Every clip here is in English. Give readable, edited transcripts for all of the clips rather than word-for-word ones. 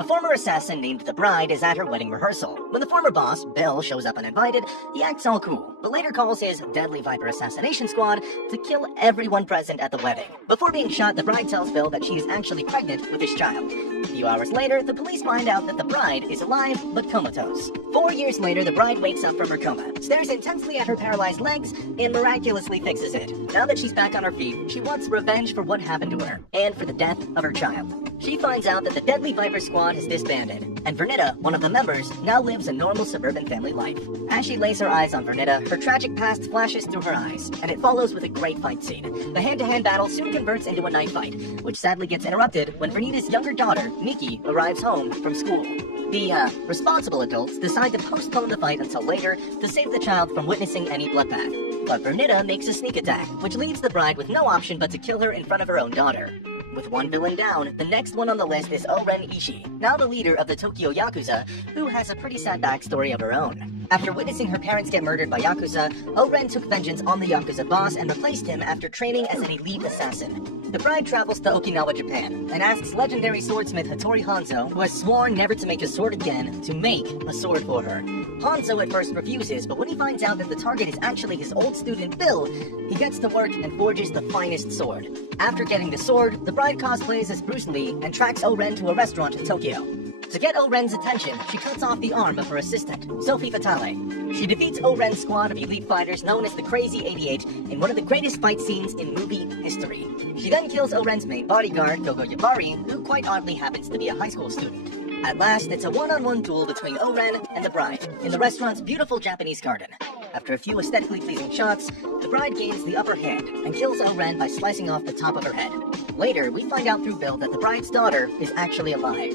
A former assassin named the Bride is at her wedding rehearsal. When the former boss, Bill, shows up uninvited, he acts all cool, but later calls his Deadly Viper assassination squad to kill everyone present at the wedding. Before being shot, the Bride tells Bill that she is actually pregnant with his child. A few hours later, the police find out that the Bride is alive but comatose. 4 years later, the Bride wakes up from her coma, stares intensely at her paralyzed legs, and miraculously fixes it. Now that she's back on her feet, she wants revenge for what happened to her, and for the death of her child. She finds out that the Deadly Viper squad has disbanded, and Vernita, one of the members, now lives a normal suburban family life. As she lays her eyes on Vernita, her tragic past flashes through her eyes, and it follows with a great fight scene. The hand-to-hand battle soon converts into a knife fight, which sadly gets interrupted when Vernita's younger daughter, Nikki, arrives home from school. The responsible adults decide to postpone the fight until later to save the child from witnessing any bloodbath. But Vernita makes a sneak attack, which leaves the Bride with no option but to kill her in front of her own daughter. With one villain down, the next one on the list is Oren Ishii, now the leader of the Tokyo Yakuza, who has a pretty sad backstory of her own. After witnessing her parents get murdered by Yakuza, Oren took vengeance on the Yakuza boss and replaced him after training as an elite assassin. The Bride travels to Okinawa, Japan, and asks legendary swordsmith Hattori Hanzo, who has sworn never to make a sword again, to make a sword for her. Hanzo at first refuses, but when he finds out that the target is actually his old student Bill, he gets to work and forges the finest sword. After getting the sword, the Bride cosplays as Bruce Lee and tracks Oren to a restaurant in Tokyo. To get Oren's attention, she cuts off the arm of her assistant, Sophie Fatale. She defeats Oren's squad of elite fighters known as the Crazy 88 in one of the greatest fight scenes in movie history. She then kills Oren's main bodyguard, Gogo Yabari, who quite oddly happens to be a high school student. At last, it's a one-on-one duel between Oren and the Bride in the restaurant's beautiful Japanese garden. After a few aesthetically pleasing shots, the Bride gains the upper hand and kills Oren by slicing off the top of her head. Later, we find out through Bill that the Bride's daughter is actually alive.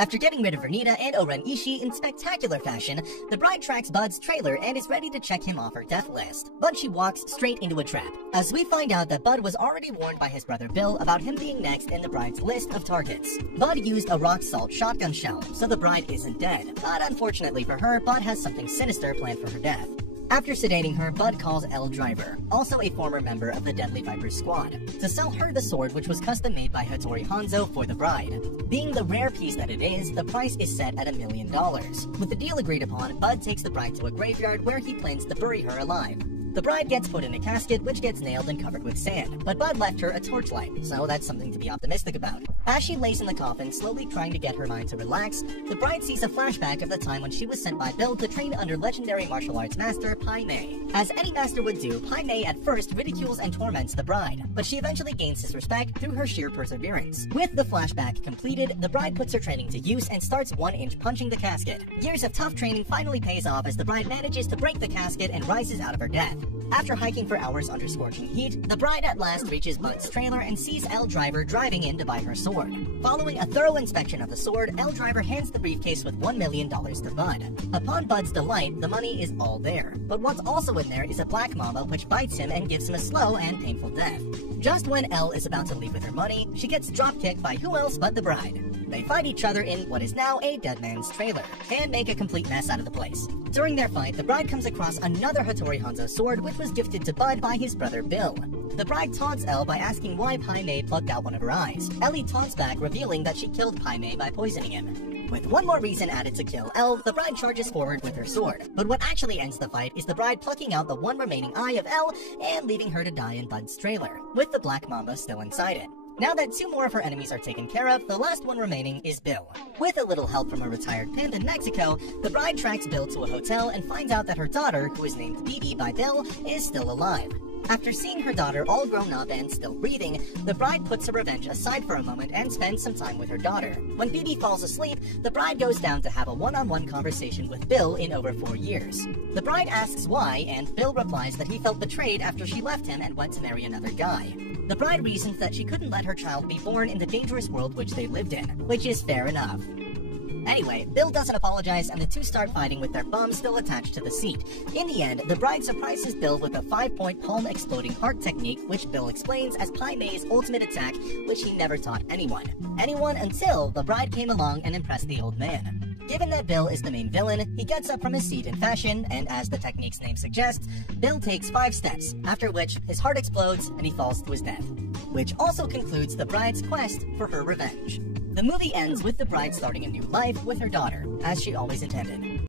After getting rid of Vernita and Oren Ishii in spectacular fashion, the Bride tracks Bud's trailer and is ready to check him off her death list. But she walks straight into a trap, as we find out that Bud was already warned by his brother Bill about him being next in the Bride's list of targets. Bud used a rock salt shotgun shell, so the Bride isn't dead. But unfortunately for her, Bud has something sinister planned for her death. After sedating her, Bud calls L. Driver, also a former member of the Deadly Viper squad, to sell her the sword which was custom-made by Hattori Hanzo for the Bride. Being the rare piece that it is, the price is set at $1 million. With the deal agreed upon, Bud takes the Bride to a graveyard where he plans to bury her alive. The Bride gets put in a casket which gets nailed and covered with sand, but Bud left her a torchlight, so that's something to be optimistic about. As she lays in the coffin, slowly trying to get her mind to relax, the Bride sees a flashback of the time when she was sent by Bill to train under legendary martial arts master Pai Mei. As any master would do, Pai Mei at first ridicules and torments the Bride, but she eventually gains his respect through her sheer perseverance. With the flashback completed, the Bride puts her training to use and starts 1-inch punching the casket. Years of tough training finally pays off as the Bride manages to break the casket and rises out of her death. After hiking for hours under scorching heat, the Bride at last reaches Bud's trailer and sees L. Driver driving in to buy her sword. Following a thorough inspection of the sword, L. Driver hands the briefcase with $1 million to Bud. Upon Bud's delight, the money is all there. But what's also in there is a black mamba which bites him and gives him a slow and painful death. Just when L is about to leave with her money, she gets drop-kicked by who else but the Bride. They fight each other in what is now a dead man's trailer, and make a complete mess out of the place. During their fight, the Bride comes across another Hattori Hanzo sword which was gifted to Bud by his brother Bill. The Bride taunts Elle by asking why Pai Mei plucked out one of her eyes. Ellie taunts back, revealing that she killed Pai Mei by poisoning him. With one more reason added to kill Elle, the Bride charges forward with her sword. But what actually ends the fight is the Bride plucking out the one remaining eye of Elle and leaving her to die in Bud's trailer, with the Black Mamba still inside it. Now that 2 more of her enemies are taken care of, the last one remaining is Bill. With a little help from a retired pimp in Mexico, the Bride tracks Bill to a hotel and finds out that her daughter, who is named Bibi by Bill, is still alive. After seeing her daughter all grown up and still breathing, the Bride puts her revenge aside for a moment and spends some time with her daughter. When Bibi falls asleep, the Bride goes down to have a one-on-one conversation with Bill in over 4 years. The Bride asks why, and Bill replies that he felt betrayed after she left him and went to marry another guy. The Bride reasons that she couldn't let her child be born in the dangerous world which they lived in, which is fair enough. Anyway, Bill doesn't apologize and the two start fighting with their bums still attached to the seat. In the end, the Bride surprises Bill with a 5-point palm exploding heart technique, which Bill explains as Pai Mei's ultimate attack, which he never taught anyone. Until the Bride came along and impressed the old man. Given that Bill is the main villain, he gets up from his seat in fashion, and as the technique's name suggests, Bill takes 5 steps, after which his heart explodes and he falls to his death. Which also concludes the bride's quest for her revenge. The movie ends with the bride starting a new life with her daughter, as she always intended.